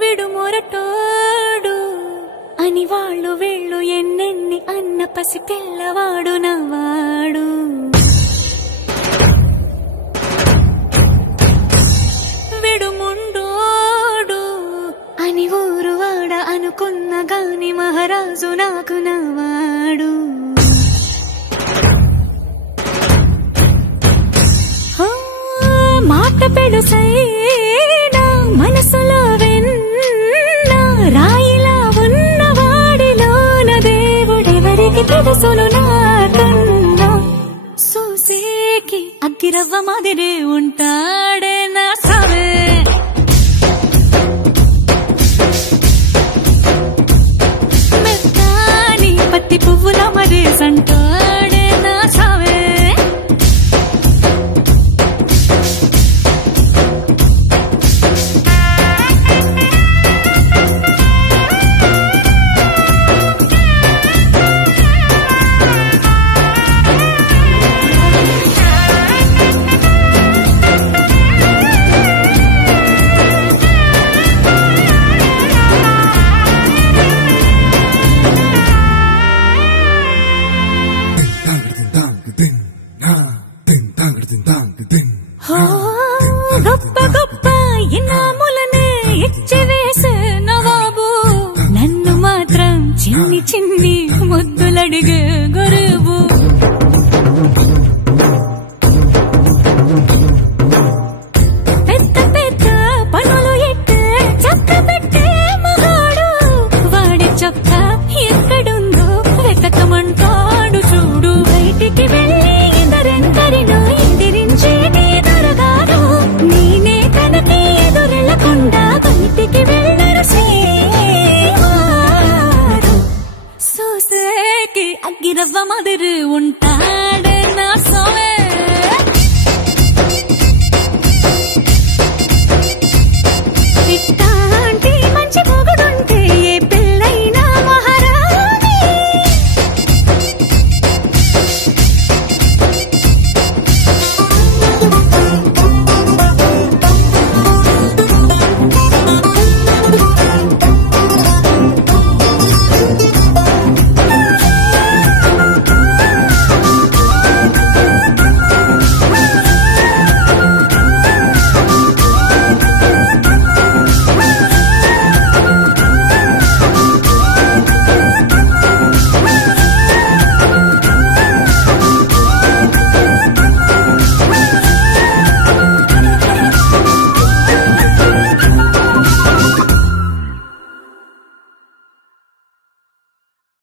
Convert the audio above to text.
విడు మొరటోడు అని వాళ్ళు వీళ్ళు ఎన్నెన్ని అన్న పసి పిల్లవాడు నవ్వాడు. విడు ముండోడు అని ఊరు వాడ అనుకున్న గాని మహారాజు నాకు నవ్వాడు. మాట పెడుసైనా మనసులో వెన్న రాయిలా ఉన్నవాడిలోన దేవుడెవరికి తెలుసును నాకన్నా. సూసేకి అగ్గిరవ్వ మాదిరే ఉంటాడే నా సావే. మెత్తాని పత్తి పువ్వుల మరేసంటాడే నా సావే. గొప్ప గొప్ప ఇనాములనే ఇచ్చి వేసే నవాబు నన్ను మాత్రం చిన్ని చిన్ని ముద్దులడిగే